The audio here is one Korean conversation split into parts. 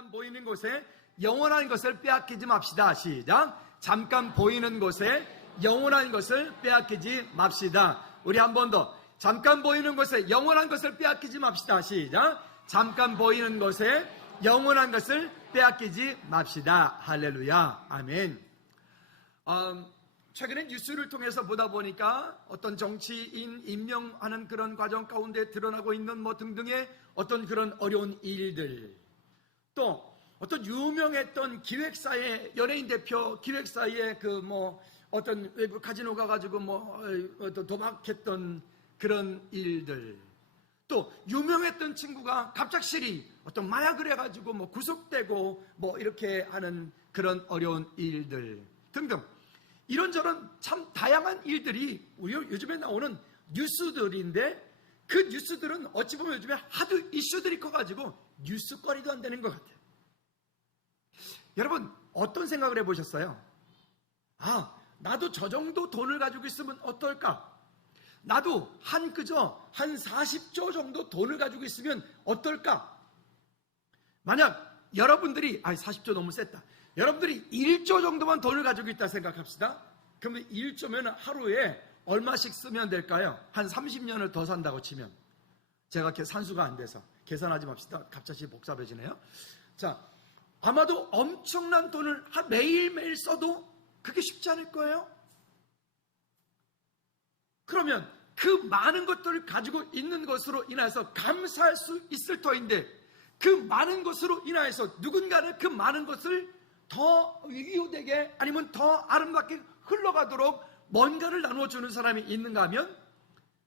잠깐 보이는 곳에 영원한 것을 빼앗기지 맙시다. 시작. 잠깐 보이는 곳에 영원한 것을 빼앗기지 맙시다. 우리 한 번 더. 잠깐 보이는 곳에 영원한 것을 빼앗기지 맙시다. 시작. 잠깐 보이는 곳에 영원한 것을 빼앗기지 맙시다. 할렐루야. 아멘. 최근에 뉴스를 통해서 보다 보니까 어떤 정치인 임명하는 그런 과정 가운데 드러나고 있는 뭐 등등의 어떤 그런 어려운 일들, 또 어떤 유명했던 기획사의 연예인 대표 기획사의 그 뭐 어떤 외부 카지노 가가지고 뭐 어떤 도박했던 그런 일들, 또 유명했던 친구가 갑작스레 어떤 마약을 해가지고 뭐 구속되고 뭐 이렇게 하는 그런 어려운 일들 등등, 이런저런 참 다양한 일들이 우리 요즘에 나오는 뉴스들인데, 그 뉴스들은 어찌 보면 요즘에 하도 이슈들이 커가지고 뉴스거리도 안 되는 것 같아요. 여러분 어떤 생각을 해보셨어요? 나도 저 정도 돈을 가지고 있으면 어떨까? 나도 한 40조 정도 돈을 가지고 있으면 어떨까? 만약 여러분들이 40조 너무 셌다. 여러분들이 1조 정도만 돈을 가지고 있다 생각합시다. 그러면 1조면 하루에 얼마씩 쓰면 될까요? 한 30년을 더 산다고 치면, 제가 산수가 안 돼서 계산하지 맙시다. 갑자기 복잡해지네요. 자, 아마도 엄청난 돈을 매일매일 써도 그게 쉽지 않을 거예요. 그러면 그 많은 것들을 가지고 있는 것으로 인해서 감사할 수 있을 터인데, 그 많은 것으로 인해서 누군가는 그 많은 것을 더 유효되게 아니면 더 아름답게 흘러가도록 뭔가를 나누어주는 사람이 있는가 하면,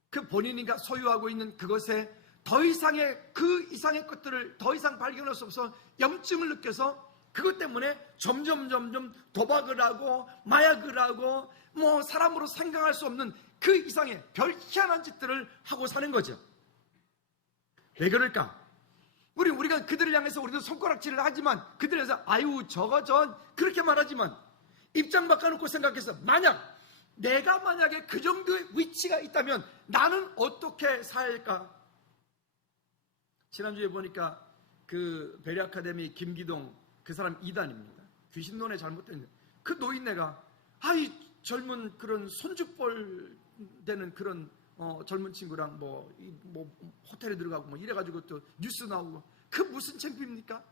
그 본인이가 소유하고 있는 그것에 더 이상의 그 이상의 것들을 더 이상 발견할 수 없어 염증을 느껴서 그것 때문에 점점 도박을 하고 마약을 하고 뭐 사람으로 생각할 수 없는 그 이상의 별 희한한 짓들을 하고 사는 거죠. 왜 그럴까? 우리가 그들을 향해서 우리도 손가락질을 하지만, 그들을 향해서 아유 저거 그렇게 말하지만, 입장 바꿔놓고 생각해서 내가 만약에 그 정도의 위치가 있다면 나는 어떻게 살까? 지난주에 보니까 그 베리 아카데미 김기동 그 사람 2단입니다. 귀신논에 잘못된 그 노인네가 젊은 그런 손주뻘 되는 그런 젊은 친구랑 뭐 호텔에 들어가고 뭐 이래가지고 또 뉴스 나오고, 그 무슨 창피입니까?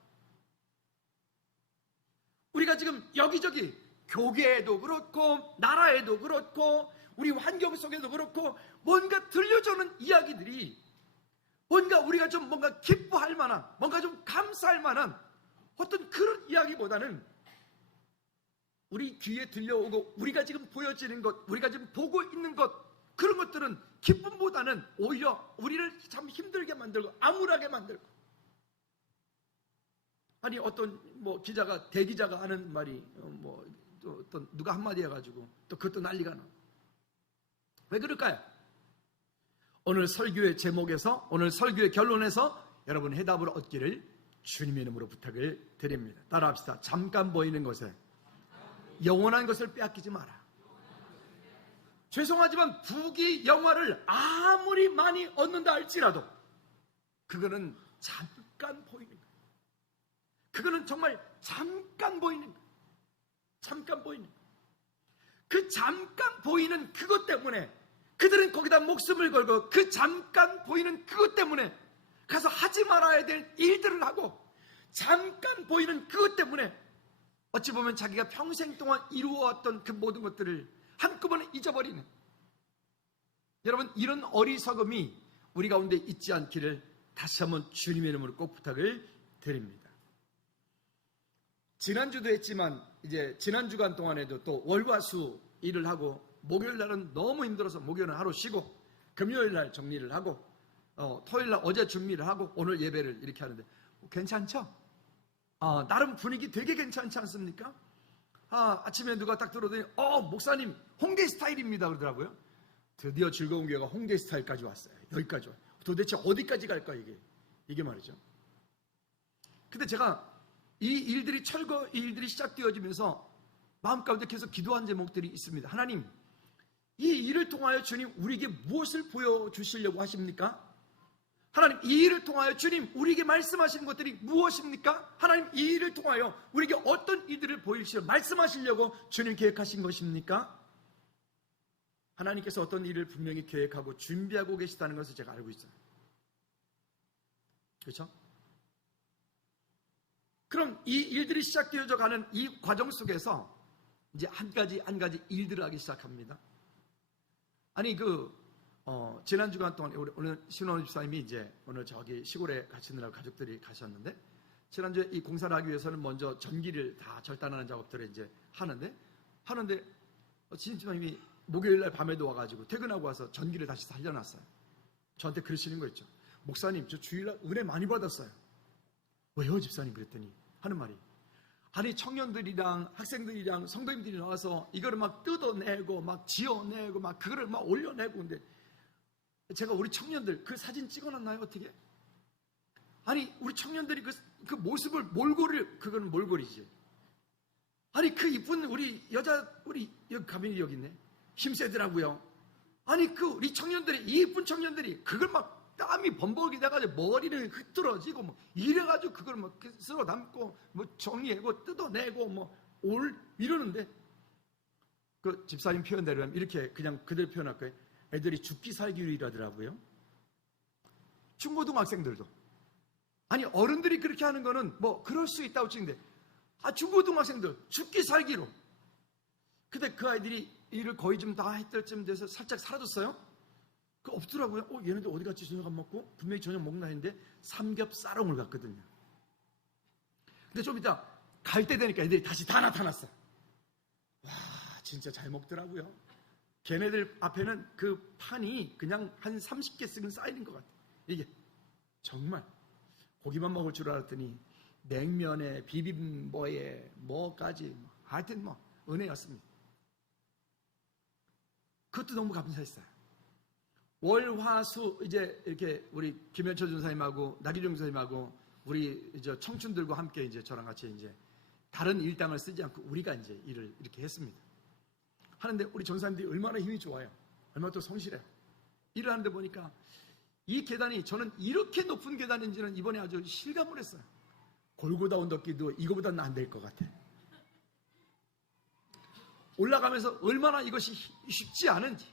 우리가 지금 여기저기 교계에도 그렇고 나라에도 그렇고 우리 환경 속에도 그렇고 뭔가 들려주는 이야기들이 뭔가 우리가 좀 뭔가 기뻐할 만한, 뭔가 좀 감사할 만한 어떤 그런 이야기보다는 우리 귀에 들려오고 우리가 지금 보여지는 것, 우리가 지금 보고 있는 것, 그런 것들은 기쁨보다는 오히려 우리를 참 힘들게 만들고 암울하게 만들고, 아니 어떤 기자가 대기자가 하는 말이 또 어떤 누가 한마디 해가지고 또 그것도 난리가 나. 왜 그럴까요? 오늘 설교의 제목에서, 오늘 설교의 결론에서 여러분 해답을 얻기를 주님의 이름으로 부탁을 드립니다. 따라합시다. 잠깐 보이는 것에 영원한 것을 빼앗기지 마라. 죄송하지만 부귀 영화를 아무리 많이 얻는다 할지라도 그거는 잠깐 보이는 거예요. 그거는 정말 잠깐 보이는 거예요. 잠깐 보이는 거예요. 그 잠깐 보이는 그것 때문에 그들은 거기다 목숨을 걸고 그 잠깐 보이는 그것 때문에 가서 하지 말아야 될 일들을 하고, 잠깐 보이는 그것 때문에 어찌 보면 자기가 평생 동안 이루어왔던 그 모든 것들을 한꺼번에 잊어버리는, 여러분 이런 어리석음이 우리 가운데 있지 않기를 다시 한번 주님의 이름으로 꼭 부탁을 드립니다. 지난주도 했지만 이제 지난 주간 동안에도 또 월화수 일을 하고, 목요일 날은 너무 힘들어서 목요일은 하루 쉬고, 금요일 날 정리를 하고, 토요일 날 어제 준비를 하고 오늘 예배를 이렇게 하는데 괜찮죠? 나름 분위기 되게 괜찮지 않습니까? 아침에 누가 딱 들어오더니 목사님 홍대 스타일입니다 그러더라고요. 드디어 즐거운 교회가 홍대 스타일까지 왔어요. 여기까지 와요. 도대체 어디까지 갈까 이게 말이죠. 근데 제가 이 일들이 시작되어지면서 마음 가운데 계속 기도한 제목들이 있습니다. 하나님, 이 일을 통하여 주님 우리에게 무엇을 보여주시려고 하십니까? 하나님, 이 일을 통하여 주님 우리에게 말씀하시는 것들이 무엇입니까? 하나님, 이 일을 통하여 우리에게 어떤 일들을 보이시려 말씀하시려고 주님 계획하신 것입니까? 하나님께서 어떤 일을 분명히 계획하고 준비하고 계시다는 것을 제가 알고 있어요. 그렇죠? 그럼 이 일들이 시작되어져 가는 이 과정 속에서 이제 한 가지 일들을 하기 시작합니다. 아니 지난 주간 동안 오늘 신원호 집사님이 이제 오늘 저기 시골에 가시느라고 가족들이 가셨는데, 지난주에 이 공사를 하기 위해서는 먼저 전기를 다 절단하는 작업들을 이제 하는데 집사님이 목요일날 밤에도 와가지고 퇴근하고 와서 전기를 다시 살려놨어요. 저한테 그러시는 거 있죠. 목사님, 저 주일날 은혜 많이 받았어요. 왜요, 집사님? 그랬더니 하는 말이, 아니 청년들이랑 학생들이랑 성도님들이 나와서 이거를 막 뜯어내고 막 지어내고 막 그거를 막 올려내고, 근데 제가 우리 청년들 그 사진 찍어놨나요? 어떻게? 아니 우리 청년들이 그 모습을 그건 몰골이지. 아니 그 이쁜 우리 여기 가면이 여기 있네. 힘세더라고요. 아니 우리 청년들이, 이 이쁜 청년들이 그걸 막 땀이 범벅이 돼가지고 머리를 흐트러지고 뭐 이래가지고 그걸 막 쓸어 담고 뭐 정리하고 뜯어내고 뭐 이러는데, 그 집사님 표현대로 하면 이렇게 그냥 그대로 표현할 거예요. 애들이 죽기 살기로 일하더라고요. 중고등학생들도. 아니 어른들이 그렇게 하는 거는 뭐 그럴 수 있다고 치는데, 중고등학생들 죽기 살기로. 근데 그 아이들이 일을 거의 좀 다 했을 쯤 돼서 살짝 사라졌어요. 없더라고요. 얘네들 어디 갔지? 저녁 안 먹고? 분명히 저녁 먹나 했는데 삼겹살옹을 갔거든요. 근데 좀 이따 갈 때 되니까 애들이 다시 다 나타났어. 와, 진짜 잘 먹더라고요. 걔네들 앞에는 그 판이 그냥 한 30개씩은 쌓이는 것 같아. 이게 정말 고기만 먹을 줄 알았더니 냉면에 비빔뭐에 뭐까지 하여튼 뭐 은혜였습니다. 그것도 너무 감사했어요. 월, 화, 수 이제 이렇게 우리 김현철 전사님하고 나기종 전사님하고 우리 이제 청춘들과 함께 이제 저랑 같이 이제 다른 일당을 쓰지 않고 우리가 이제 일을 이렇게 했습니다. 하는데 우리 전사님들이 얼마나 힘이 좋아요. 얼마나 또 성실해요. 일을 하는데 보니까 이 계단이 저는 이렇게 높은 계단인지는 이번에 아주 실감을 했어요. 골고다 언덕길도 이거보다는 안 될 것 같아. 올라가면서 얼마나 이것이 쉽지 않은지.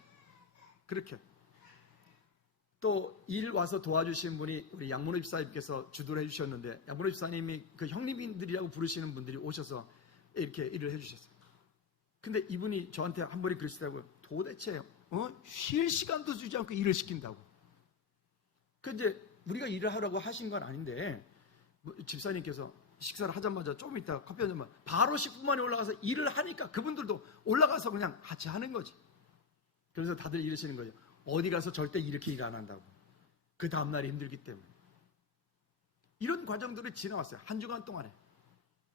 그렇게 또 일 와서 도와주신 분이 우리 양문호 집사님께서 주도를 해주셨는데, 양문호 집사님이 그 형님들이라고 부르시는 분들이 오셔서 이렇게 일을 해주셨어요. 근데 이분이 저한테 한 번에 그러시더라고요. 도대체 쉴 시간도 주지 않고 일을 시킨다고. 그 이제 우리가 일을 하라고 하신 건 아닌데, 집사님께서 식사를 하자마자 조금 있다가 커피 한 잔만 바로 10분 만에 올라가서 일을 하니까 그분들도 올라가서 그냥 같이 하는 거지. 그래서 다들 이러시는 거예요. 어디 가서 절대 이렇게 일 안 한다고. 그 다음날이 힘들기 때문에. 이런 과정들을 지나왔어요. 한 주간 동안에.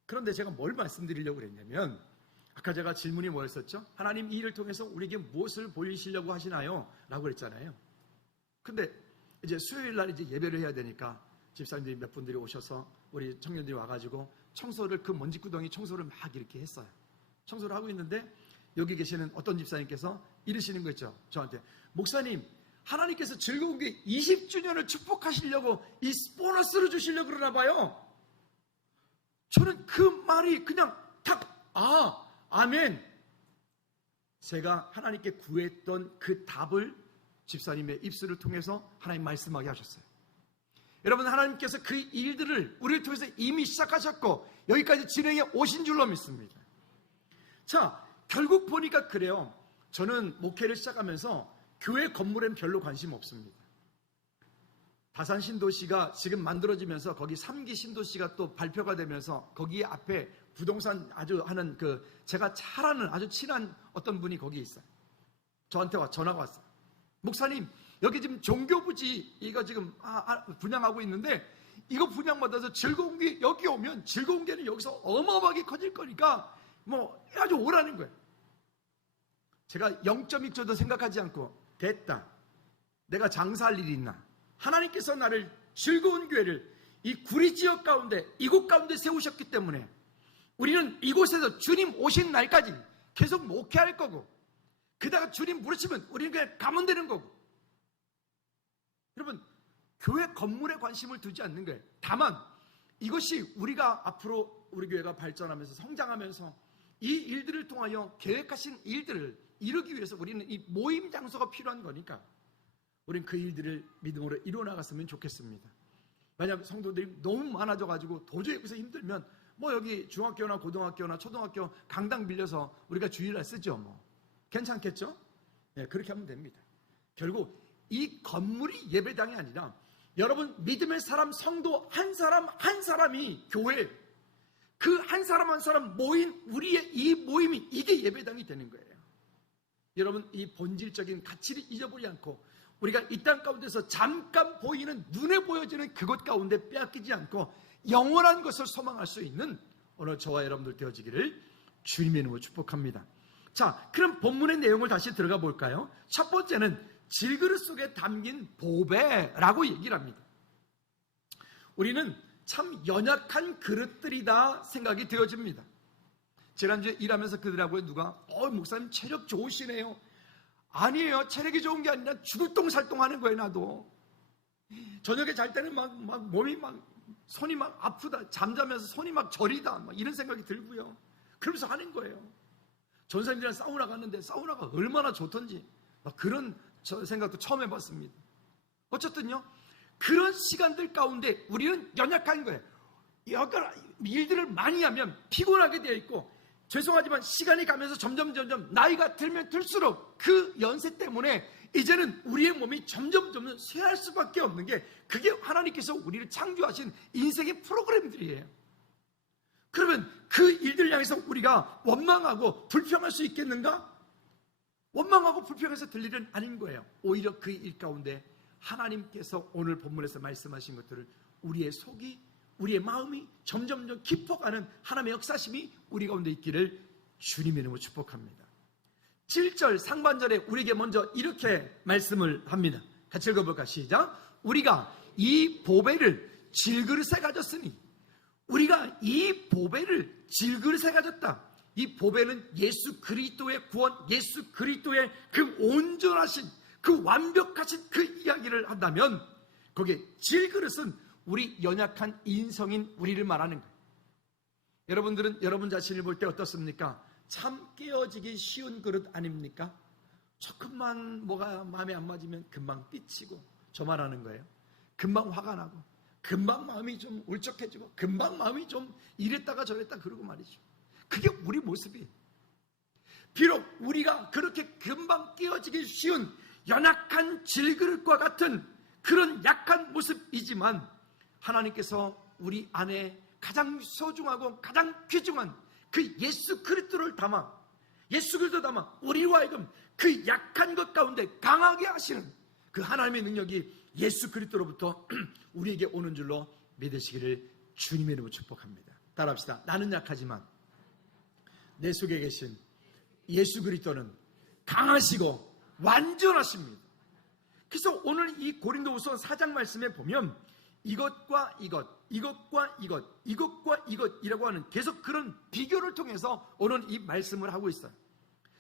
그런데 제가 뭘 말씀드리려고 그랬냐면, 아까 제가 질문이 뭐였었죠? 하나님 이 일을 통해서 우리에게 무엇을 보이시려고 하시나요? 라고 그랬잖아요. 근데 이제 수요일 날 이제 예배를 해야 되니까 집사님들이 몇 분들이 오셔서 우리 청년들이 와가지고 그 먼지구덩이 청소를 막 이렇게 했어요. 청소를 하고 있는데 여기 계시는 어떤 집사님께서 이러시는 거 있죠. 저한테, 목사님, 하나님께서 즐거운 게 20주년을 축복하시려고 이 보너스를 주시려고 그러나 봐요. 저는 그 말이 그냥 탁, 아멘. 제가 하나님께 구했던 그 답을 집사님의 입술을 통해서 하나님 말씀하게 하셨어요. 여러분, 하나님께서 그 일들을 우리를 통해서 이미 시작하셨고 여기까지 진행해 오신 줄로 믿습니다. 자, 결국 보니까 그래요. 저는 목회를 시작하면서 교회 건물엔 별로 관심 없습니다. 다산 신도시가 지금 만들어지면서 거기 3기 신도시가 또 발표가 되면서 거기 앞에 부동산 아주 하는 제가 잘 아는 아주 친한 어떤 분이 거기 있어요. 저한테 전화가 왔어요. 목사님, 여기 지금 종교부지 이거 지금 분양하고 있는데 이거 분양받아서 즐거운 게 여기 오면 즐거운 게는 여기서 어마어마하게 커질 거니까 뭐 아주 오라는 거예요. 제가 0.1초도 생각하지 않고, 됐다. 내가 장사할 일이 있나? 하나님께서 나를 즐거운 교회를 이 구리 지역 가운데 이곳 가운데 세우셨기 때문에 우리는 이곳에서 주님 오신 날까지 계속 목회할 거고, 그다가 주님 부르시면 우리는 그냥 가면 되는 거고. 여러분, 교회 건물에 관심을 두지 않는 거예요. 다만 이것이 우리가 앞으로 우리 교회가 발전하면서 성장하면서 이 일들을 통하여 계획하신 일들을 이루기 위해서 우리는 이 모임 장소가 필요한 거니까 우리는 그 일들을 믿음으로 이루어나갔으면 좋겠습니다. 만약 성도들이 너무 많아져가지고 도저히 여기서 힘들면 뭐 여기 중학교나 고등학교나 초등학교 강당 빌려서 우리가 주일날 쓰죠. 뭐 괜찮겠죠? 네, 그렇게 하면 됩니다. 결국 이 건물이 예배당이 아니라 여러분 믿음의 사람 성도 한 사람 한 사람이 교회, 그 한 사람 한 사람 모인 우리의 이 모임이 이게 예배당이 되는 거예요. 여러분 이 본질적인 가치를 잊어버리지 않고 우리가 이 땅 가운데서 잠깐 보이는 눈에 보여지는 그것 가운데 빼앗기지 않고 영원한 것을 소망할 수 있는 오늘 저와 여러분들 되어지기를 주님의 이름으로 축복합니다. 자, 그럼 본문의 내용을 다시 들어가 볼까요? 첫 번째는 질그릇 속에 담긴 보배라고 얘기를 합니다. 우리는 참 연약한 그릇들이다 생각이 되어집니다. 지난주에 일하면서 그들하고 누가 목사님 체력 좋으시네요. 아니에요. 체력이 좋은 게 아니라 죽을똥살똥 하는 거예요. 나도 저녁에 잘 때는 막 몸이 손이 막 아프다, 잠자면서 손이 막 저리다, 막 이런 생각이 들고요. 그러면서 하는 거예요. 전사님들이랑 사우나 갔는데 사우나가 얼마나 좋던지 막 그런 생각도 처음 해봤습니다. 어쨌든요, 그런 시간들 가운데 우리는 연약한 거예요. 여러 일들을 많이 하면 피곤하게 되어 있고, 죄송하지만 시간이 가면서 점점 나이가 들면 들수록 그 연세 때문에 이제는 우리의 몸이 점점 쇠할 수밖에 없는 게, 그게 하나님께서 우리를 창조하신 인생의 프로그램들이에요. 그러면 그 일들 향해서 우리가 원망하고 불평할 수 있겠는가? 원망하고 불평해서 될 일은 아닌 거예요. 오히려 그 일 가운데 하나님께서 오늘 본문에서 말씀하신 것들을 우리의 속이, 우리의 마음이 점점 깊어가는 하나님의 역사심이 우리 가운데 있기를 주님의 이름으로 축복합니다. 7절 상반절에 우리에게 먼저 이렇게 말씀을 합니다. 같이 읽어볼까? 시작. 우리가 이 보배를 질그릇에 가졌으니, 우리가 이 보배를 질그릇에 가졌다. 이 보배는 예수 그리스도의 구원, 예수 그리스도의 그 온전하신, 그 완벽하신 그 이야기를 한다면, 거기에 질그릇은 우리 연약한 인성인 우리를 말하는 거예요. 여러분들은 여러분 자신을 볼 때 어떻습니까? 참 깨어지기 쉬운 그릇 아닙니까? 조금만 뭐가 마음에 안 맞으면 금방 삐치고, 저 말하는 거예요. 금방 화가 나고, 금방 마음이 좀 울적해지고, 금방 마음이 좀 이랬다가 저랬다 그러고 말이죠. 그게 우리 모습이에요. 비록 우리가 그렇게 금방 깨어지기 쉬운 연약한 질그릇과 같은 그런 약한 모습이지만, 하나님께서 우리 안에 가장 소중하고 가장 귀중한 그 예수 그리스도를 담아, 예수 그리스도 담아 우리와 하여금 그 약한 것 가운데 강하게 하시는 그 하나님의 능력이 예수 그리스도로부터 우리에게 오는 줄로 믿으시기를 주님의 이름으로 축복합니다. 따라합시다. 나는 약하지만 내 속에 계신 예수 그리스도는 강하시고 완전하십니다. 그래서 오늘 이 고린도후서 4장 말씀에 보면 이것과 이것, 이것과 이것, 이것과 이것이라고 하는 계속 그런 비교를 통해서 오늘 이 말씀을 하고 있어요.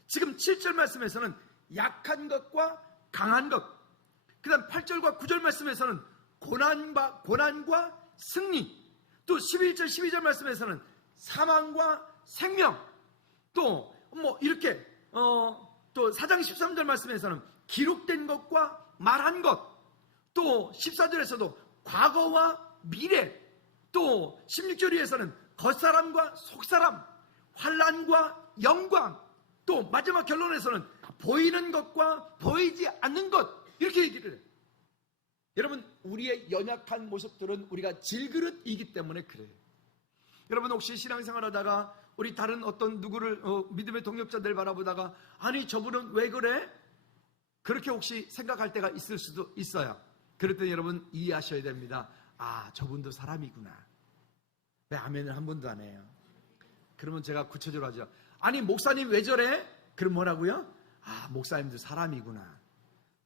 지금 7절 말씀에서는 약한 것과 강한 것, 그 다음 8절과 9절 말씀에서는 고난과 승리, 또 11절, 12절 말씀에서는 사망과 생명, 또 뭐 이렇게 또 4장 13절 말씀에서는 기록된 것과 말한 것, 또 14절에서도 과거와 미래, 또 16절에서는 겉사람과 속사람, 환난과 영광, 또 마지막 결론에서는 보이는 것과 보이지 않는 것, 이렇게 얘기를 해요. 여러분, 우리의 연약한 모습들은 우리가 질그릇이기 때문에 그래요. 여러분, 혹시 신앙생활 하다가 우리 다른 어떤 누구를 믿음의 동역자들 바라보다가, 아니 저분은 왜 그래? 그렇게 혹시 생각할 때가 있을 수도 있어요. 그럴 때 여러분 이해하셔야 됩니다. 아, 저분도 사람이구나. 왜 아멘을 한 번도 안 해요? 그러면 제가 구체적으로 하죠. 아니 목사님 왜 저래? 그럼 뭐라고요? 아, 목사님도 사람이구나.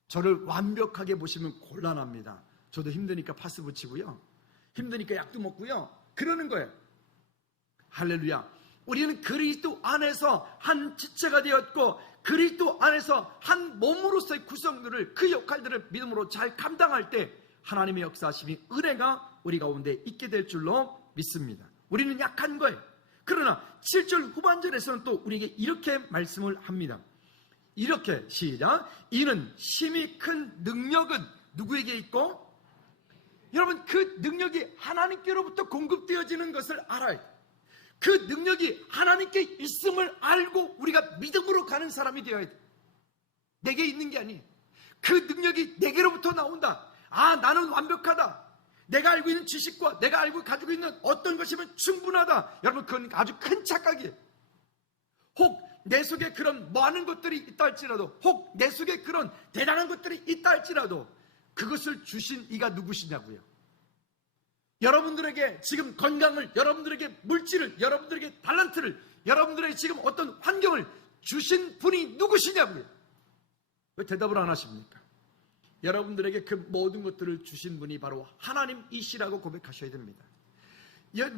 저를 완벽하게 보시면 곤란합니다. 저도 힘드니까 파스 붙이고요, 힘드니까 약도 먹고요, 그러는 거예요. 할렐루야. 우리는 그리스도 안에서 한 지체가 되었고, 그리스도 안에서 한 몸으로서의 구성들을, 그 역할들을 믿음으로 잘 감당할 때 하나님의 역사하심이 은혜가 우리 가운데 있게 될 줄로 믿습니다. 우리는 약한 거예요. 그러나 7절 후반절에서는 또 우리에게 이렇게 말씀을 합니다. 이렇게 시작. 이는 심히 큰 능력은 누구에게 있고, 여러분 그 능력이 하나님께로부터 공급되어지는 것을 알아요. 그 능력이 하나님께 있음을 알고 우리가 믿음으로 가는 사람이 되어야 돼. 내게 있는 게 아니에요. 그 능력이 내게로부터 나온다. 아, 나는 완벽하다. 내가 알고 있는 지식과 내가 알고 가지고 있는 어떤 것이면 충분하다. 여러분 그건 아주 큰 착각이에요. 혹 내 속에 그런 많은 것들이 있다 할지라도, 혹 내 속에 그런 대단한 것들이 있다 할지라도 그것을 주신 이가 누구시냐고요. 여러분들에게 지금 건강을, 여러분들에게 물질을, 여러분들에게 달란트를, 여러분들에게 지금 어떤 환경을 주신 분이 누구시냐고요. 왜 대답을 안 하십니까? 여러분들에게 그 모든 것들을 주신 분이 바로 하나님이시라고 고백하셔야 됩니다.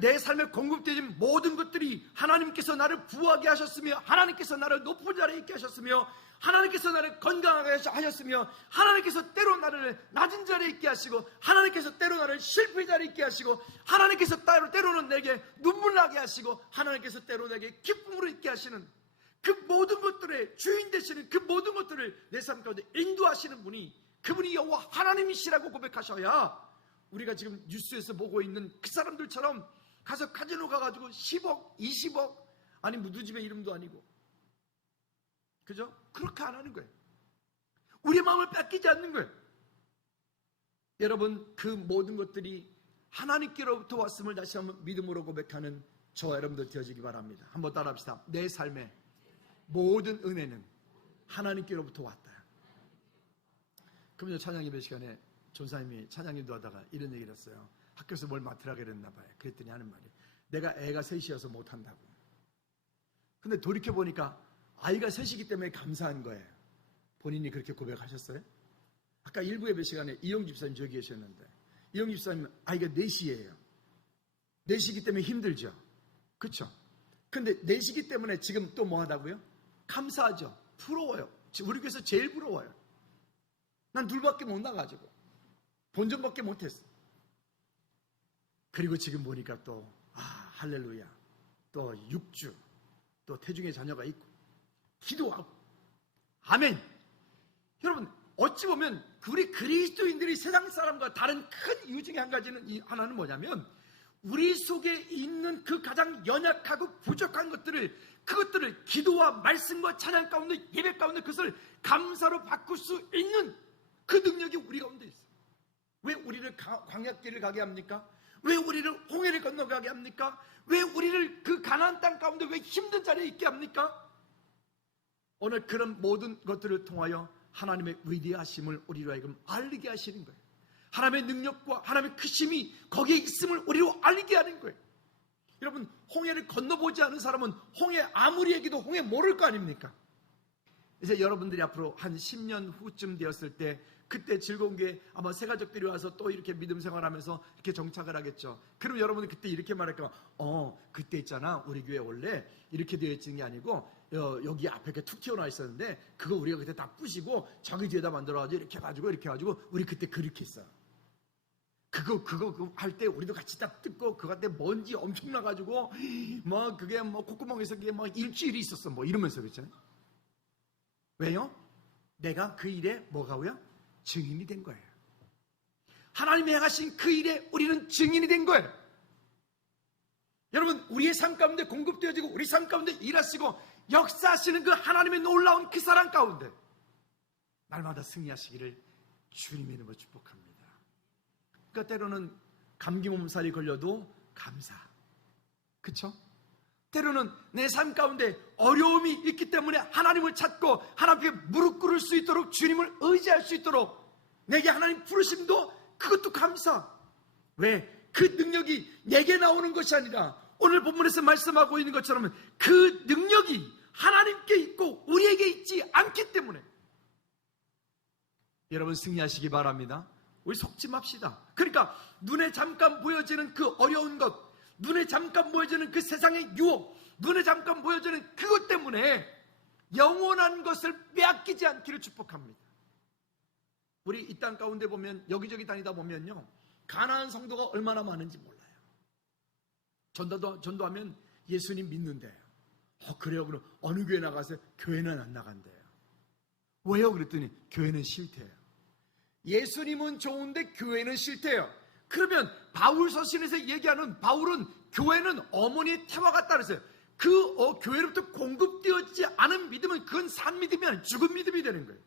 내 삶에 공급되는 모든 것들이 하나님께서 나를 부하게 하셨으며, 하나님께서 나를 높은 자리에 있게 하셨으며, 하나님께서 나를 건강하게 하셨으며, 하나님께서 때로 나를 낮은 자리에 있게 하시고, 하나님께서 때로 나를 실패의 자리에 있게 하시고, 하나님께서 때로는 내게 눈물 나게 하시고, 하나님께서 때로 내게 기쁨으로 있게 하시는 그 모든 것들의 주인 되시는 그 모든 것들을 내 삶 가운데 인도하시는 분이, 그분이 여호와 하나님이시라고 고백하셔야 우리가 지금 뉴스에서 보고 있는 그 사람들처럼 가서 카지노 가가지고 10억, 20억, 아니 무두집의 이름도 아니고, 그죠? 그렇게 안 하는 거예요. 우리의 마음을 뺏기지 않는 거예요. 여러분 그 모든 것들이 하나님께로부터 왔음을 다시 한번 믿음으로 고백하는 저와 여러분들 되어지기 바랍니다. 한번 따라합시다. 내 삶의 모든 은혜는 하나님께로부터 왔다. 그러면 찬양 예배 시간에 전사님이 찬양 인도하다가 이런 얘기를 했어요. 학교에서 뭘 맡으라 그랬나 봐요. 그랬더니 하는 말이, 내가 애가 셋이어서 못한다고. 근데 돌이켜보니까 아이가 셋이기 때문에 감사한 거예요. 본인이 그렇게 고백하셨어요? 아까 일부 예배 시간에 이영 집사님 저기 계셨는데, 이영 집사님 아이가 넷이에요. 넷이기 때문에 힘들죠. 그렇죠? 근데 넷이기 때문에 지금 또 뭐 하다고요? 감사하죠. 부러워요. 우리 교회에서 제일 부러워요. 난 둘밖에 못 나가지고 본전밖에 못했어. 그리고 지금 보니까 또 할렐루야, 또 6주 또 태중의 자녀가 있고 기도하고, 아멘. 여러분 어찌 보면 우리 그리스도인들이 세상 사람과 다른 큰 이유 중에 한 가지는, 하나는 뭐냐면 우리 속에 있는 그 가장 연약하고 부족한 그것들을 기도와 말씀과 찬양 가운데, 예배 가운데 그것을 감사로 바꿀 수 있는 그 능력이 우리 가운데 있어요. 왜 우리를 광야길을 가게 합니까? 왜 우리를 홍해를 건너가게 합니까? 왜 우리를 그 가나안 땅 가운데 왜 힘든 자리에 있게 합니까? 오늘 그런 모든 것들을 통하여 하나님의 위대하심을 우리로 하여금 알리게 하시는 거예요. 하나님의 능력과 하나님의 크심이 거기에 있음을 우리로 알리게 하는 거예요. 여러분 홍해를 건너보지 않은 사람은 홍해 아무리 얘기도 홍해 모를 거 아닙니까? 이제 여러분들이 앞으로 한 10년 후쯤 되었을 때, 그때 즐거운 게 아마 새 가족들이 와서 또 이렇게 믿음 생활하면서 이렇게 정착을 하겠죠. 그럼 여러분은 그때 이렇게 말할까? 그때 있잖아, 우리 교회 원래 이렇게 되어 있는 게 아니고 여기 앞에 이렇게 툭 튀어나와 있었는데 그거 우리가 그때 다 부시고 저기 뒤에다 만들어가지고 이렇게 해가지고 우리 그때 그렇게 했어요. 그거 할 때 우리도 같이 딱 뜯고, 그거 할 때 먼지 엄청 나가지고 그게 콧구멍에서 그게 일주일이 있었어 이러면서 그랬잖아요. 왜요? 내가 그 일에 뭐가고요? 증인이 된 거예요. 하나님이 행하신 그 일에 우리는 증인이 된 거예요. 여러분 우리의 삶 가운데 공급되어지고 우리 삶 가운데 일하시고 역사하시는 그 하나님의 놀라운 그 사랑 가운데 날마다 승리하시기를 주님의 이름으로 축복합니다. 그러니까 때로는 감기 몸살이 걸려도 감사, 그렇죠? 때로는 내 삶 가운데 어려움이 있기 때문에 하나님을 찾고 하나님께 무릎 꿇을 수 있도록, 주님을 의지할 수 있도록 내게 하나님 부르심도, 그것도 감사. 왜? 그 능력이 내게 나오는 것이 아니라 오늘 본문에서 말씀하고 있는 것처럼 그 능력이 하나님께 있고 우리에게 있지 않기 때문에 여러분 승리하시기 바랍니다. 우리 속지 맙시다. 그러니까 눈에 잠깐 보여지는 그 어려운 것, 눈에 잠깐 보여지는 그 세상의 유혹, 눈에 잠깐 보여지는 그것 때문에 영원한 것을 빼앗기지 않기를 축복합니다. 우리 이 땅 가운데 보면 여기저기 다니다 보면요, 가난한 성도가 얼마나 많은지 몰라요. 전도하면 예수님 믿는데, 그래요? 그럼 어느 교회 나가세요? 교회는 안 나간대요. 왜요? 그랬더니 교회는 싫대요. 예수님은 좋은데 교회는 싫대요. 그러면 바울 서신에서 얘기하는 바울은 교회는 어머니의 태와 같다 그랬어요. 그 교회로부터 공급되어지지 않은 믿음은 그건 산 믿음이 아니라 죽은 믿음이 되는 거예요.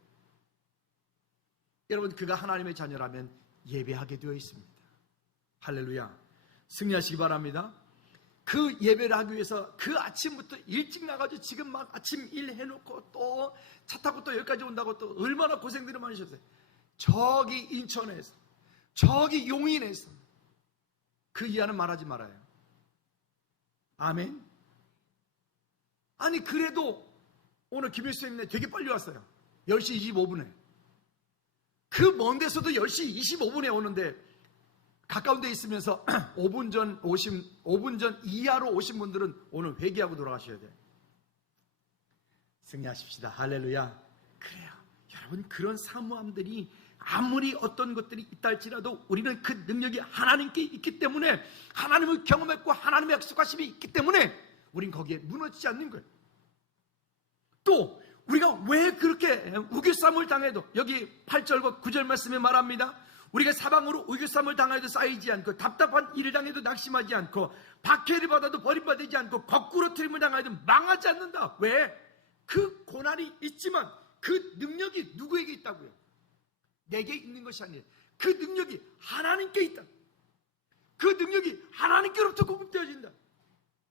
여러분, 그가 하나님의 자녀라면 예배하게 되어 있습니다. 할렐루야. 승리하시기 바랍니다. 그 예배를 하기 위해서 그 아침부터 일찍 나가지고 지금 막 아침 일 해놓고 또 차 타고 또 여기까지 온다고 또 얼마나 고생들을 많으셨어요. 저기 인천에서, 저기 용인에서. 그 이하는 말하지 말아요. 아멘. 아니 그래도 오늘 김일수님네 되게 빨리 왔어요. 10시 25분에. 그 먼 데서도 10시 25분에 오는데 가까운 데 있으면서 5분 전 이하로 오신 분들은 오늘 회개하고 돌아가셔야 돼요. 승리하십시다. 할렐루야. 그래요. 여러분, 그런 사모함들이 아무리 어떤 것들이 있다 할지라도 우리는 그 능력이 하나님께 있기 때문에, 하나님을 경험했고 하나님의 약속하심이 있기 때문에 우린 거기에 무너지지 않는 거예요. 또 우리가 왜 그렇게 우겨쌈을 당해도, 여기 8절과 9절 말씀에 말합니다. 우리가 사방으로 우겨쌈을 당해도 쌓이지 않고, 답답한 일을 당해도 낙심하지 않고, 박해를 받아도 버림받지 않고, 거꾸로 트림을 당해도 망하지 않는다. 왜? 그 고난이 있지만 그 능력이 누구에게 있다고요? 내게 있는 것이 아니에요. 그 능력이 하나님께 있다. 그 능력이 하나님께로부터 공급되어진다.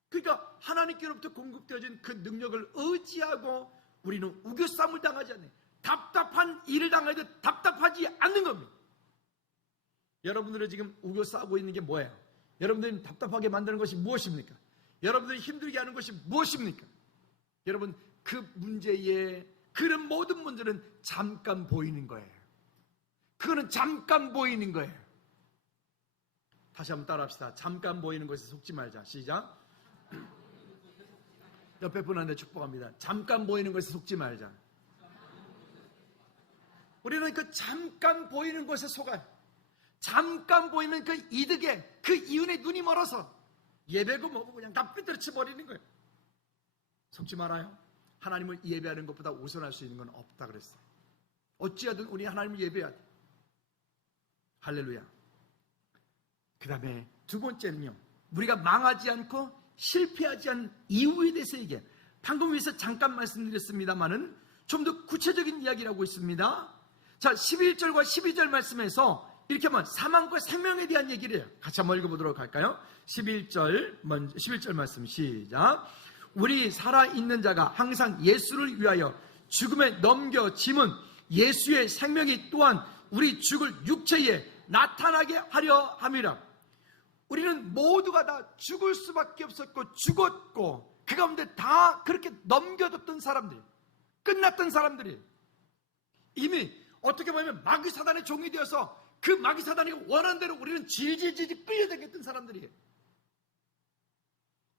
그러니까 하나님께로부터 공급되어진 그 능력을 의지하고 우리는 우겨쌈을 당하지 않아요. 답답한 일을 당해도 답답하지 않는 겁니다. 여러분들은 지금 우겨싸고 있는 게 뭐예요? 여러분들이 답답하게 만드는 것이 무엇입니까? 여러분들이 힘들게 하는 것이 무엇입니까? 여러분, 그 문제에, 그런 모든 문제는 잠깐 보이는 거예요. 그거는 잠깐 보이는 거예요. 다시 한번 따라합시다. 잠깐 보이는 것에 속지 말자. 시작. 옆에 분한테 축복합니다. 잠깐 보이는 것에 속지 말자. 우리는 그 잠깐 보이는 것에 속아요. 잠깐 보이는 그 이득에, 그 이윤에 눈이 멀어서 예배고 뭐고 그냥 다 삐뚤어져 버리는 거예요. 속지 말아요. 하나님을 예배하는 것보다 우선할 수 있는 건 없다 그랬어요. 어찌하든 우리 하나님을 예배해야 돼. 할렐루야. 그 다음에 두 번째는요, 우리가 망하지 않고 실패하지 않은 이유에 대해서 얘기해요. 방금 위해서 잠깐 말씀드렸습니다만은 좀 더 구체적인 이야기를 하고 있습니다. 자, 11절과 12절 말씀에서 이렇게 하면 사망과 생명에 대한 얘기를 해요. 같이 한번 읽어보도록 할까요? 11절 말씀 시작. 우리 살아있는 자가 항상 예수를 위하여 죽음에 넘겨짐은 예수의 생명이 또한 우리 죽을 육체에 나타나게 하려 함이라. 우리는 모두가 다 죽을 수밖에 없었고 죽었고 그 가운데 다 그렇게 넘겨뒀던 사람들이, 끝났던 사람들이, 이미 어떻게 보면 마귀사단의 종이 되어서 그 마귀사단이 원하는 대로 우리는 질질질질 끌려다녔던 사람들이에요.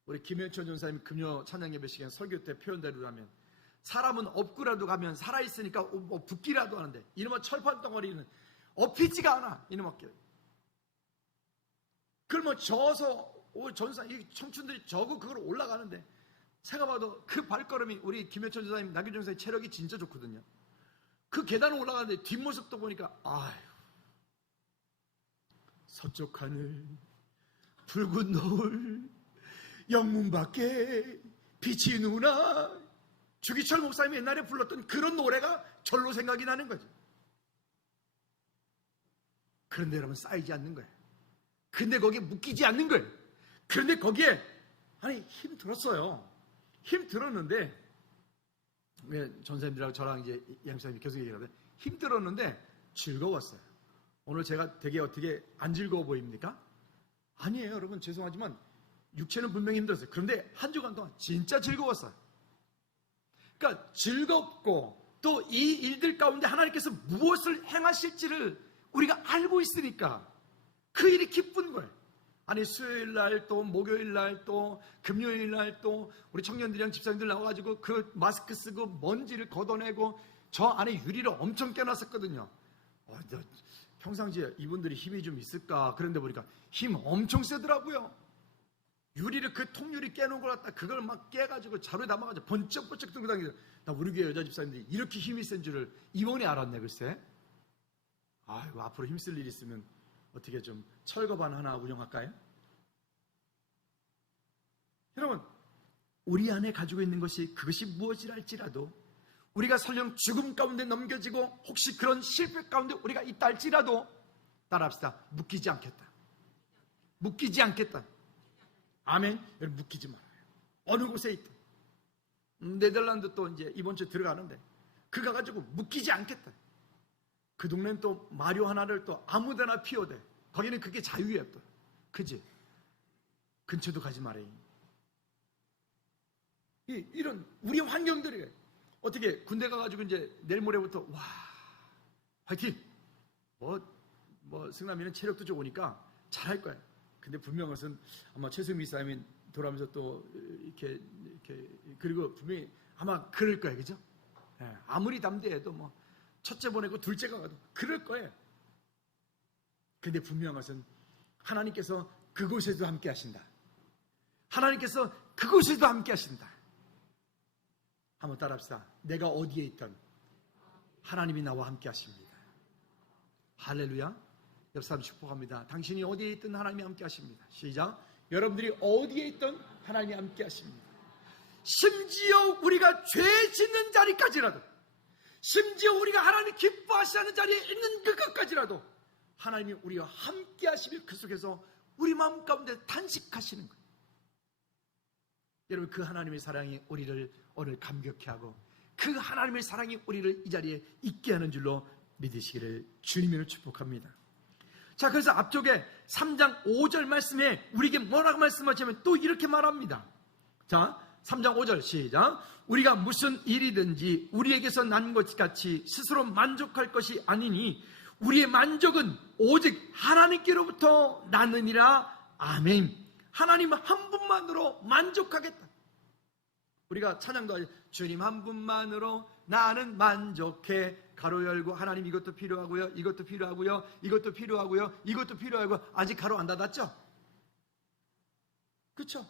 우리 김현철 전사님 금요 찬양 예배 시간 설교 때 표현대로 하면, 사람은 업구라도 가면 살아있으니까 뭐 붓기라도 하는데 이놈의 철판 덩어리는 업히지가 않아. 이놈의 길. 그걸 뭐 저어서 전사, 이 청춘들이 저고 그걸 올라가는데, 제가 봐도 그 발걸음이, 우리 김현철 전사님, 나규 전사님 체력이 진짜 좋거든요. 그 계단을 올라가는데 뒷모습도 보니까 아휴, 서쪽 하늘 붉은 노을 영문 밖에 빛이 누나, 주기철 목사님이 옛날에 불렀던 그런 노래가 절로 생각이 나는 거죠. 그런데 여러분, 쌓이지 않는 거예요. 근데 거기에 묶이지 않는 거예요. 그런데 거기에, 아니, 힘들었어요. 힘들었는데, 전사님들하고 저랑 이제 양사님이 계속 얘기하는데, 힘들었는데 즐거웠어요. 오늘 제가 되게 어떻게 안 즐거워 보입니까? 아니에요, 여러분. 죄송하지만 육체는 분명히 힘들었어요. 그런데 한 주간 동안 진짜 즐거웠어요. 그러니까 즐겁고, 또 이 일들 가운데 하나님께서 무엇을 행하실지를 우리가 알고 있으니까 그 일이 기쁜 거예요. 아니, 수요일 날 또 목요일 날 또 금요일 날 또 우리 청년들이랑 집사님들 나와가지고 그 마스크 쓰고 먼지를 걷어내고 저 안에 유리를 엄청 껴놨었거든요. 평상시에 이분들이 힘이 좀 있을까? 그런데 보니까 힘 엄청 세더라고요. 유리를 그 통유리 깨놓은 걸 갖다 그걸 막 깨가지고 자루에 담아가지고 번쩍번쩍 들고 다니죠. 나 우리 교회 여자 집사님들이 이렇게 힘이 센 줄을 이번에 알았네 글쎄. 아이고 앞으로 힘쓸 일 있으면 어떻게 좀 철거반 하나 운영할까요? 여러분 우리 안에 가지고 있는 것이 그것이 무엇이랄지라도 우리가 설령 죽음 가운데 넘겨지고 혹시 그런 실패 가운데 우리가 있다 할지라도 따라합시다. 묶이지 않겠다. 묶이지 않겠다. 아멘. 여러분 묶이지 말아요. 어느 곳에 있든. 네덜란드 또 이제 이번 주에 들어가는데 그 가가지고 묶이지 않겠다. 그 동네는 또 마료 하나를 또 아무데나 피워대. 거기는 그게 자유예요 또. 그지? 근처도 가지 말아요. 이런 우리 환경들이 어떻게 군대 가가지고 이제 내일 모레부터 와 화이팅 뭐 승남이는 체력도 좋으니까 잘할 거야. 근데 분명한 것은 아마 최승미 사람이 돌아오면서 또 이렇게 그리고 분명히 아마 그럴 거예요, 그죠? 예, 아무리 담대해도 뭐 첫째 보내고 둘째가 가도 그럴 거예요. 근데 분명한 것은 하나님께서 그곳에도 함께 하신다. 하나님께서 그곳에도 함께 하신다. 한번 따라합시다. 내가 어디에 있든 하나님이 나와 함께 하십니다. 할렐루야. 옆 사람 축복합니다. 당신이 어디에 있든 하나님이 함께 하십니다. 시작. 여러분들이 어디에 있든 하나님이 함께 하십니다. 심지어 우리가 죄 짓는 자리까지라도, 심지어 우리가 하나님 기뻐하시는 자리에 있는 그것까지라도 하나님이 우리와 함께 하시며 그 속에서 우리 마음 가운데 단식하시는 거예요. 여러분 그 하나님의 사랑이 우리를 오늘 감격케 하고 그 하나님의 사랑이 우리를 이 자리에 있게 하는 줄로 믿으시기를 주님으로 축복합니다. 자, 그래서 앞쪽에 3장 5절 말씀에 우리에게 뭐라고 말씀하시면 또 이렇게 말합니다. 자, 3장 5절 시작. 우리가 무슨 일이든지 우리에게서 난 것 같이 스스로 만족할 것이 아니니 우리의 만족은 오직 하나님께로부터 나느니라. 아멘. 하나님 한 분만으로 만족하겠다. 우리가 찬양도 하죠. 주님 한 분만으로 나는 만족해. 가로 열고 하나님 이것도 필요하고요. 이것도 필요하고요. 이것도 필요하고요. 이것도 필요하고 아직 가로 안 닫았죠? 그렇죠?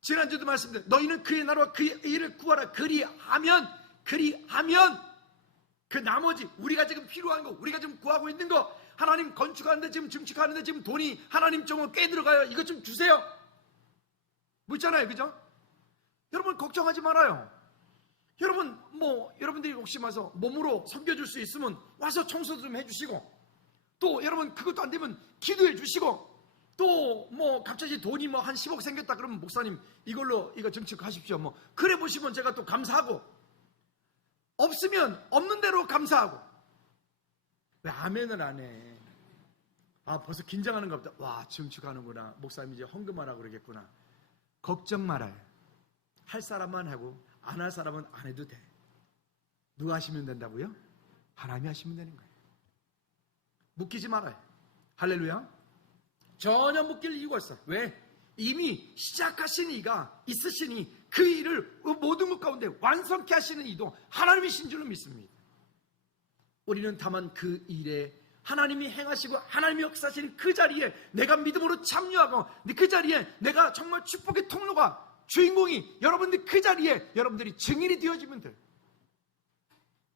지난주도 말씀드렸는데 너희는 그의 나라와 그의 의를 구하라. 그리하면 그 나머지 우리가 지금 필요한 거, 우리가 지금 구하고 있는 거, 하나님 건축하는데 지금 증축하는데 지금 돈이 하나님 쪽으로 꽤 들어가요. 이것 좀 주세요. 묻잖아요, 그죠? 여러분 걱정하지 말아요. 여러분들이 혹시 와서 몸으로 섬겨줄 수 있으면 와서 청소도 좀 해주시고, 또 여러분 그것도 안 되면 기도해 주시고, 또 갑자기 돈이 한 10억 생겼다 그러면 목사님 이걸로 이거 증축하십시오. 그래 보시면 제가 또 감사하고, 없으면 없는 대로 감사하고. 왜 아멘을 안 해? 벌써 긴장하는 것 같다. 와, 증축하는구나. 목사님 이제 헌금하라고 그러겠구나. 걱정 말아요. 할 사람만 하고 안 할 사람은 안 해도 돼. 누가 하시면 된다고요? 하나님이 하시면 되는 거예요. 묶이지 말아요. 할렐루야. 전혀 묶일 이유가 없어. 왜? 이미 시작하신 이가 있으시니 그 일을 모든 것 가운데 완성케 하시는 이도 하나님이신 줄로 믿습니다. 우리는 다만 그 일에 하나님이 행하시고 하나님이 역사하시는 그 자리에 내가 믿음으로 참여하고 그 자리에 내가 정말 축복의 통로가 주인공이 여러분들 그 자리에 여러분들이 증인이 되어지면 돼요.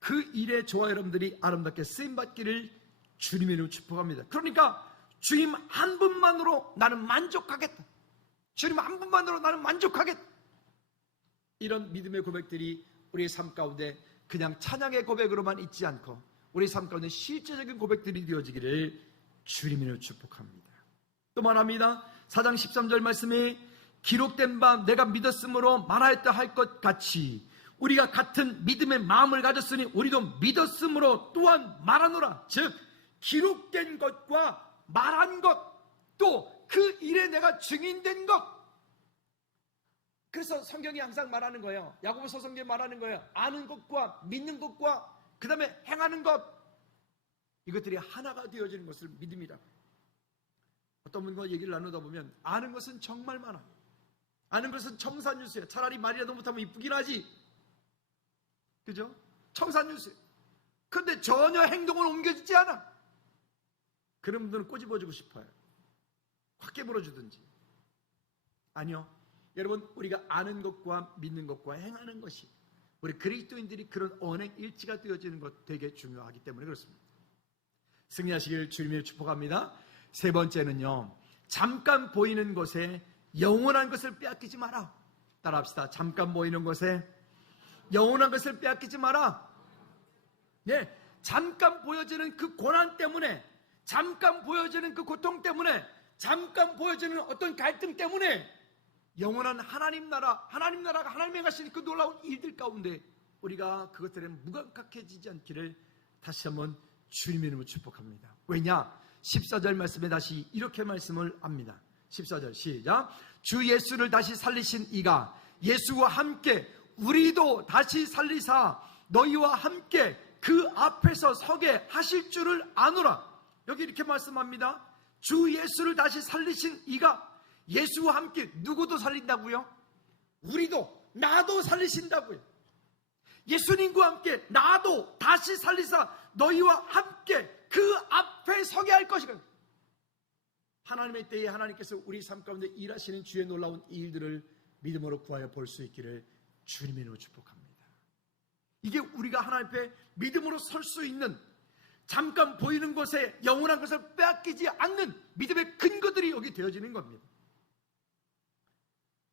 그 일에 저와 여러분들이 아름답게 쓰임받기를 주님의 이름으로 축복합니다. 그러니까 주님 한 분만으로 나는 만족하겠다. 주님 한 분만으로 나는 만족하겠다. 이런 믿음의 고백들이 우리의 삶 가운데 그냥 찬양의 고백으로만 있지 않고 우리 삶 가운데 실제적인 고백들이 되어지기를 주님으로 축복합니다. 또 말합니다. 4장 13절 말씀에 기록된 바 내가 믿었으므로 말하였다 할 것 같이 우리가 같은 믿음의 마음을 가졌으니 우리도 믿었으므로 또한 말하노라. 즉 기록된 것과 말한 것, 또 그 일에 내가 증인된 것. 그래서 성경이 항상 말하는 거예요. 야고보서 성경이 말하는 거예요. 아는 것과 믿는 것과 그 다음에 행하는 것, 이것들이 하나가 되어지는 것을 믿음이라. 어떤 분과 얘기를 나누다 보면 아는 것은 정말 많아요. 아는 것은 청산유수예요. 차라리 말이라도 못하면 이쁘긴 하지. 그죠? 청산유수예요. 그런데 전혀 행동은 옮겨지지 않아. 그런 분들은 꼬집어주고 싶어요. 확 깨물어주든지. 아니요. 여러분, 우리가 아는 것과 믿는 것과 행하는 것이 우리 그리스도인들이 그런 언행 일치가 되어지는 것 되게 중요하기 때문에 그렇습니다. 승리하시길 주님의 축복합니다. 세 번째는요, 잠깐 보이는 것에 영원한 것을 빼앗기지 마라. 따라합시다. 잠깐 보이는 것에 영원한 것을 빼앗기지 마라. 네, 잠깐 보여지는 그 고난 때문에, 잠깐 보여지는 그 고통 때문에, 잠깐 보여지는 어떤 갈등 때문에 영원한 하나님 나라가 하나님의 가신 그 놀라운 일들 가운데 우리가 그것들에 무감각해지지 않기를 다시 한번 주님의 이름으로 축복합니다. 왜냐? 14절 말씀에 다시 이렇게 말씀을 합니다. 14절 시작. 주 예수를 다시 살리신 이가 예수와 함께 우리도 다시 살리사 너희와 함께 그 앞에서 서게 하실 줄을 아노라. 여기 이렇게 말씀합니다. 주 예수를 다시 살리신 이가 예수와 함께 누구도 살린다고요? 우리도, 나도 살리신다고요. 예수님과 함께 나도 다시 살리사 너희와 함께 그 앞에 서게 할 것이거든. 하나님의 때에 하나님께서 우리 삶 가운데 일하시는 주의 놀라운 일들을 믿음으로 구하여 볼 수 있기를 주님의 이름으로 축복합니다. 이게 우리가 하나님 앞에 믿음으로 설 수 있는, 잠깐 보이는 것에 영원한 것을 빼앗기지 않는 믿음의 근거들이 여기 되어지는 겁니다.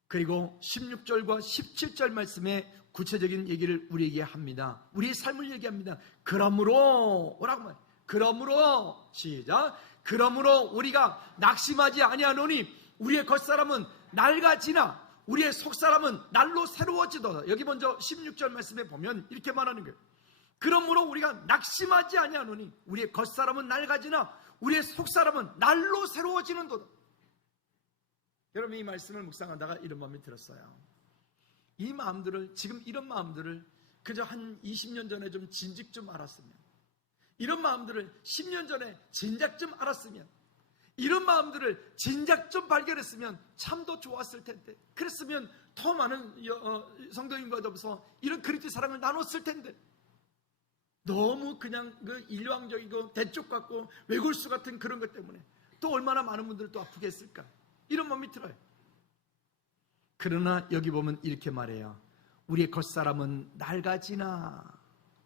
그리고 16절과 17절 말씀에 구체적인 얘기를 우리에게 합니다. 우리의 삶을 얘기합니다. 그러므로 라고 말해요. 그러므로 시작. 그러므로 우리가 낙심하지 아니하노니 우리의 겉사람은 낡아지나 우리의 속사람은 날로 새로워지도다. 여기 먼저 16절 말씀에 보면 이렇게 말하는 거예요. 그러므로 우리가 낙심하지 아니하노니 우리의 겉사람은 낡아지나 우리의 속사람은 날로 새로워지는도다. 여러분, 이 말씀을 묵상하다가 이런 마음이 들었어요. 이 마음들을, 지금 이런 마음들을 그저 한 20년 전에 좀 진즉 좀 알았으면, 이런 마음들을 10년 전에 진작 좀 알았으면, 이런 마음들을 진작 좀 발견했으면 참 더 좋았을 텐데, 그랬으면 더 많은 성도님과 더불어서 이런 그리스도 사랑을 나눴을 텐데, 너무 그냥 그 일방적이고 대쪽 같고 외골수 같은 그런 것 때문에 또 얼마나 많은 분들을 또 아프게 했을까, 이런 마음이 들어요. 그러나 여기 보면 이렇게 말해요. 우리의 겉사람은 낡아지나,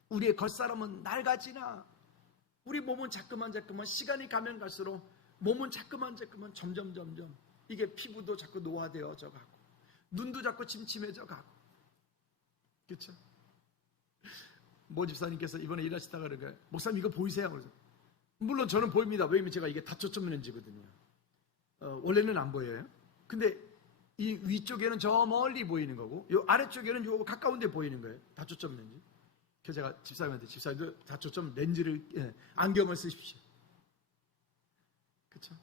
우리의 겉사람은 낡아지나. 우리 몸은 자꾸만 시간이 가면 갈수록 몸은 자꾸만 점점 이게 피부도 자꾸 노화되어져 가고 눈도 자꾸 침침해져 가고. 그렇죠? 모 집사님께서 이번에 일하시다가 그런 거예요. 목사님 이거 보이세요? 그래서 물론 저는 보입니다. 왜냐면 제가 이게 다초점 렌즈거든요. 원래는 안 보여요. 근데 이 위쪽에는 저 멀리 보이는 거고, 요 아래쪽에는 요 가까운 데 보이는 거예요. 다초점 렌즈. 그래서 제가 집사님한테, 집사님도 다초점 렌즈를, 안경을 쓰십시오. 그쵸?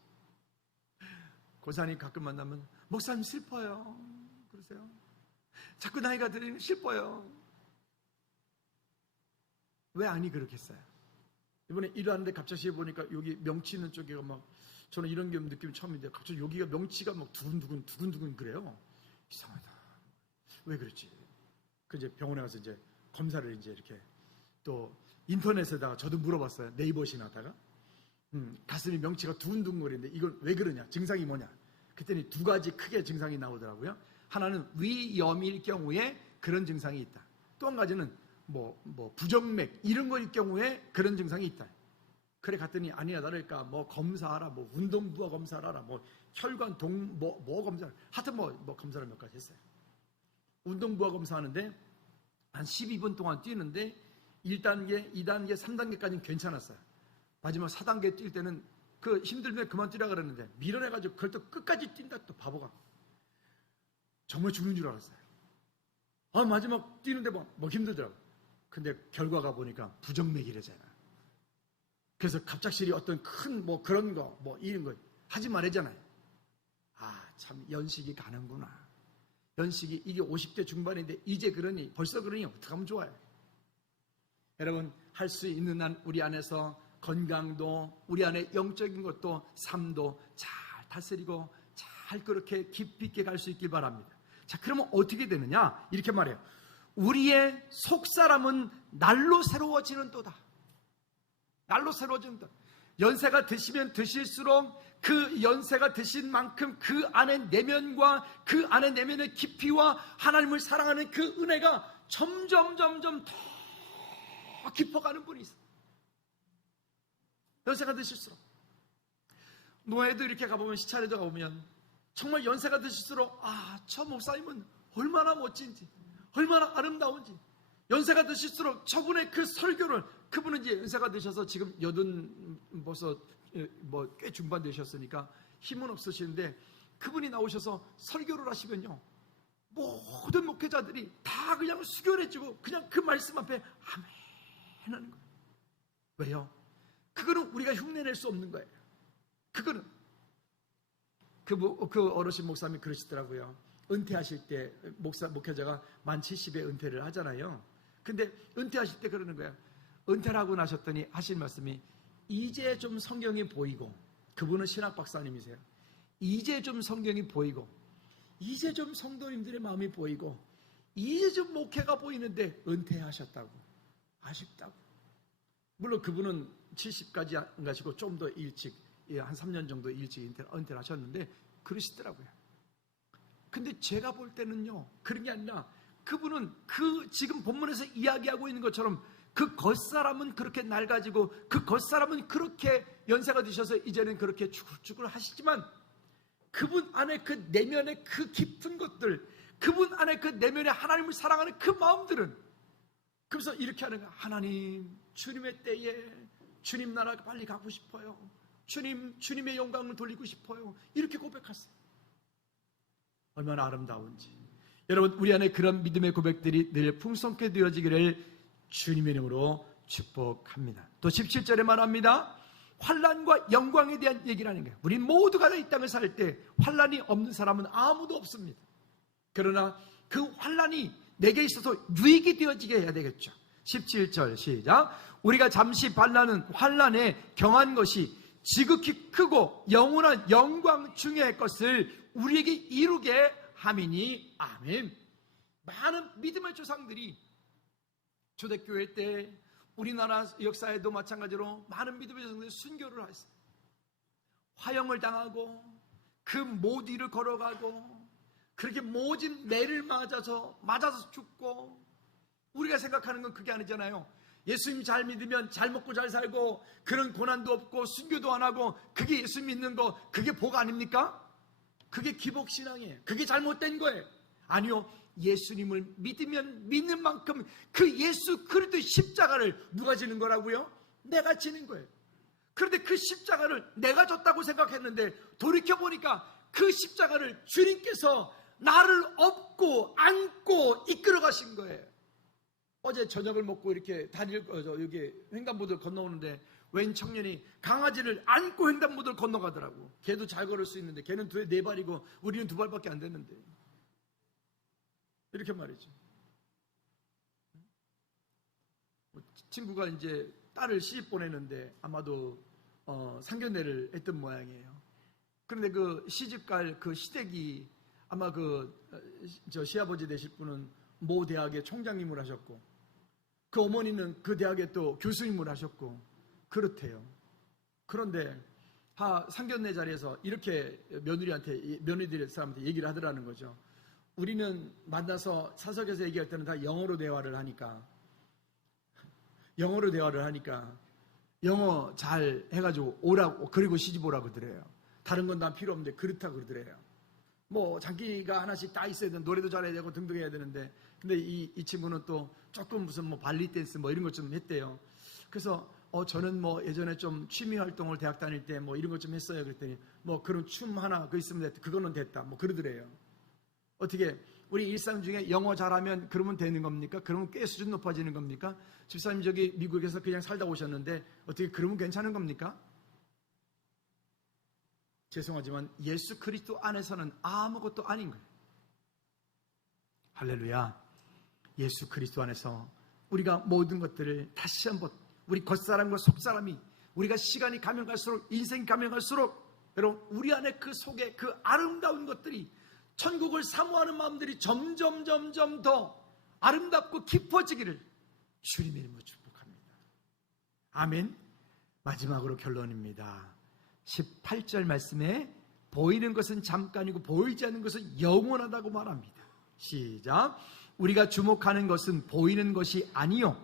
고사님 가끔 만나면 목사님 슬퍼요 그러세요. 자꾸 나이가 들으면 슬퍼요. 왜 아니 그렇겠어요? 이번에 일하는데 갑자기 보니까 여기 명치 있는 쪽에 막, 저는 이런 느낌이 처음인데 갑자기 여기가 명치가 막 두근두근 그래요. 이상하다. 왜 그랬지? 그 이제 병원에 가서 이제 검사를 이제 이렇게 또 인터넷에다가 저도 물어봤어요. 네이버신 하다가 가슴이 명치가 두근두근거리는데 이건 왜 그러냐? 증상이 뭐냐? 그랬더니 두 가지 크게 증상이 나오더라고요. 하나는 위염일 경우에 그런 증상이 있다. 또 한 가지는 뭐 부정맥 이런 거일 경우에 그런 증상이 있다. 그래 갔더니 아니야 다를까 뭐 검사하라, 뭐 운동부하 검사하라, 뭐 혈관 뭐 검사, 하여튼 뭐 검사를 몇 가지 했어요. 운동부하 검사하는데 한 12분 동안 뛰는데 1단계, 2단계, 3단계까지는 괜찮았어요. 마지막 4단계 뛸 때는 그 힘들면 그만 뛰라 그랬는데 밀어내가지고 그걸 또 끝까지 뛴다. 또 바보가 정말 죽는 줄 알았어요. 마지막 뛰는데 뭐 힘들더라고. 근데 결과가 보니까 부정맥이래잖아. 그래서 갑작스레 어떤 큰 뭐 그런 거 뭐 이런 거 하지 말랬잖아요. 참 연식이 가는구나. 연식이 이게 50대 중반인데 이제 그러니 벌써 그러니 어떡하면 좋아요. 여러분, 할 수 있는 한 우리 안에서 건강도, 우리 안에 영적인 것도, 삶도 잘 다스리고 잘 그렇게 깊이 있게 갈 수 있길 바랍니다. 자, 그러면 어떻게 되느냐? 이렇게 말해요. 우리의 속사람은 날로 새로워지는 도다. 날로 새로워진다. 연세가 드시면 드실수록 그 연세가 드신 만큼 그 안에 내면과 그 안에 내면의 깊이와 하나님을 사랑하는 그 은혜가 점점 더 깊어가는 분이 있어요. 연세가 드실수록. 노예도 이렇게 가보면, 시찰에도 가보면 정말 연세가 드실수록 저 목사님은 얼마나 멋진지, 얼마나 아름다운지. 연세가 드실수록 저분의 그 설교를, 그분은 이제 연세가 드셔서 지금 벌써 꽤 중반 되셨으니까 힘은 없으시는데, 그분이 나오셔서 설교를 하시면요, 모든 목회자들이 다 그냥 수결해주고 그냥 그 말씀 앞에 아멘 하는 거예요. 왜요? 그거는 우리가 흉내낼 수 없는 거예요. 그거는 그 어르신 목사님이 그러시더라고요. 은퇴하실 때 목회자가 만 70에 은퇴를 하잖아요. 근데 은퇴하실 때 그러는 거예요. 은퇴를 하고 나셨더니 하신 말씀이, 이제 좀 성경이 보이고, 그분은 신학 박사님이세요. 이제 좀 성경이 보이고, 이제 좀 성도님들의 마음이 보이고, 이제 좀 목회가 보이는데 은퇴하셨다고. 아쉽다고. 물론 그분은 70까지 안 가시고 좀 더 일찍, 한 3년 정도 일찍 은퇴를 하셨는데 그러시더라고요. 근데 제가 볼 때는요, 그런 게 아니라 그분은 그 지금 본문에서 이야기하고 있는 것처럼 그 겉사람은 그렇게 낡아지고 그 겉사람은 그렇게 연세가 드셔서 이제는 그렇게 쭈글쭈글 하시지만, 그분 안에 그 내면의 그 깊은 것들, 그분 안에 그 내면에 하나님을 사랑하는 그 마음들은, 그래서 이렇게 하는 거야. 하나님, 주님의 때에 주님 나라 빨리 가고 싶어요. 주님의 영광을 돌리고 싶어요. 이렇게 고백하세요. 얼마나 아름다운지. 여러분, 우리 안에 그런 믿음의 고백들이 늘 풍성케 되어지기를 주님의 이름으로 축복합니다. 또 17절에 말합니다. 환난과 영광에 대한 얘기를 하는 거예요. 우리 모두가 이 땅을 살 때 환난이 없는 사람은 아무도 없습니다. 그러나 그 환난이 내게 있어서 유익이 되어지게 해야 되겠죠. 17절 시작. 우리가 잠시 환난에 경한 것이 지극히 크고 영원한 영광 중의 것을 우리에게 이루게 함이니 아멘. 많은 믿음의 조상들이 초대교회 때, 우리나라 역사에도 마찬가지로 많은 믿음의 조상들이 순교를 했어요. 화형을 당하고 그 못 위를 걸어가고 그렇게 모진 매를 맞아서 죽고. 우리가 생각하는 건 그게 아니잖아요. 예수님 잘 믿으면 잘 먹고 잘 살고 그런 고난도 없고 순교도 안 하고, 그게 예수 믿는 거, 그게 복 아닙니까? 그게 기복신앙이에요. 그게 잘못된 거예요. 아니요, 예수님을 믿으면 믿는 만큼 그 예수 그리스도의 십자가를 누가 지는 거라고요? 내가 지는 거예요. 그런데 그 십자가를 내가 졌다고 생각했는데 돌이켜보니까 그 십자가를 주님께서 나를 업고 안고 이끌어 가신 거예요. 어제 저녁을 먹고 이렇게 여기 횡단보도를 건너오는데 웬 청년이 강아지를 안고 횡단보도를 건너가더라고. 걔도 잘 걸을 수 있는데 걔는 네 발이고 우리는 두 발밖에 안 됐는데. 이렇게 말이죠. 친구가 이제 딸을 시집 보내는데 아마도 상견례를 했던 모양이에요. 그런데 그 시집갈 그 시댁이 아마 저 시아버지 되실 분은 모 대학의 총장님을 하셨고, 그 어머니는 그 대학에 또 교수님을 하셨고 그렇대요. 그런데 상견례 자리에서 이렇게 며느리들 사람한테 얘기를 하더라는 거죠. 우리는 만나서 사석에서 얘기할 때는 다 영어로 대화를 하니까 영어 잘 해가지고 오라고, 그리고 시집 오라고 그러더래요. 다른 건 다 필요 없는데 그렇다고 그러더래요. 뭐 장기가 하나씩 다 있어야 되는, 노래도 잘해야 되고 등등 해야 되는데, 근데 이 친구는 또 조금 무슨 뭐 발리 댄스 뭐 이런 것 좀 했대요. 그래서 저는 뭐 예전에 좀 취미 활동을 대학 다닐 때 뭐 이런 것 좀 했어요. 그랬더니 뭐 그런 춤 하나 있으면 됐다, 그거는 됐다 뭐 그러더래요. 어떻게 우리 일상 중에 영어 잘하면 그러면 되는 겁니까? 그러면 꽤 수준 높아지는 겁니까? 집사님 저기 미국에서 그냥 살다 오셨는데 어떻게 그러면 괜찮은 겁니까? 죄송하지만 예수 그리스도 안에서는 아무것도 아닌 거예요. 할렐루야. 예수 그리스도 안에서 우리가 모든 것들을 다시 한번, 우리 겉사람과 속사람이, 우리가 시간이 가면 갈수록, 인생이 가면 갈수록, 여러분 우리 안에 그 속에 그 아름다운 것들이, 천국을 사모하는 마음들이 점점 더 아름답고 깊어지기를 주님의 이름으로 축복합니다. 아멘. 마지막으로 결론입니다. 18절 말씀에 보이는 것은 잠깐이고 보이지 않는 것은 영원하다고 말합니다. 시작. 우리가 주목하는 것은 보이는 것이 아니요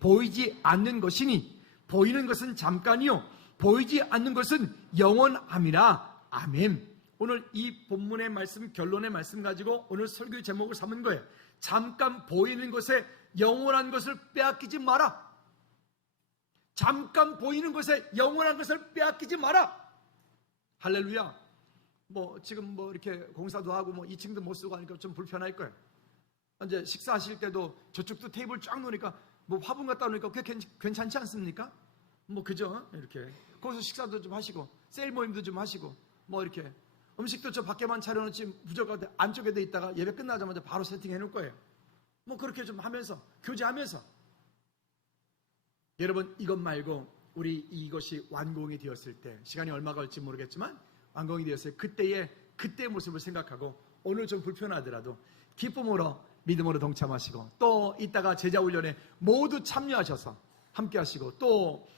보이지 않는 것이니 보이는 것은 잠깐이요 보이지 않는 것은 영원함이라. 아멘. 오늘 이 본문의 말씀, 결론의 말씀 가지고 오늘 설교의 제목을 삼은 거예요. 잠깐 보이는 것에 영원한 것을 빼앗기지 마라. 잠깐 보이는 것에 영원한 것을 빼앗기지 마라. 할렐루야. 지금 이렇게 공사도 하고 2층도 못 쓰고 하니까 좀 불편할 거예요. 이제 식사하실 때도 저쪽도 테이블 쫙 놓으니까 화분 갖다 놓으니까 그게 괜찮지 않습니까? 그죠? 이렇게 거기서 식사도 좀 하시고 세일 모임도 좀 하시고 이렇게 음식도 저 밖에만 차려놓지 부족하게 안쪽에 돼 있다가 예배 끝나자마자 바로 세팅해 놓을 거예요. 그렇게 좀 하면서 교제하면서. 여러분, 이것 말고 우리 이것이 완공이 되었을 때 시간이 얼마 걸릴지 모르겠지만 완공이 되었을 그때의 모습을 생각하고 오늘 좀 불편하더라도 기쁨으로 믿음으로 동참하시고 또 이따가 제자훈련에 모두 참여하셔서 함께 하시고 또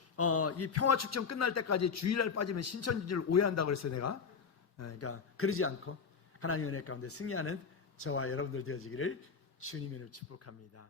이 평화축전 끝날 때까지 주일날 빠지면 신천지를 오해한다고 그랬어요. 내가 그러니까 그러지 않고 하나님의 은혜 가운데 승리하는 저와 여러분들 되어지기를 주님의 이름으로 축복합니다.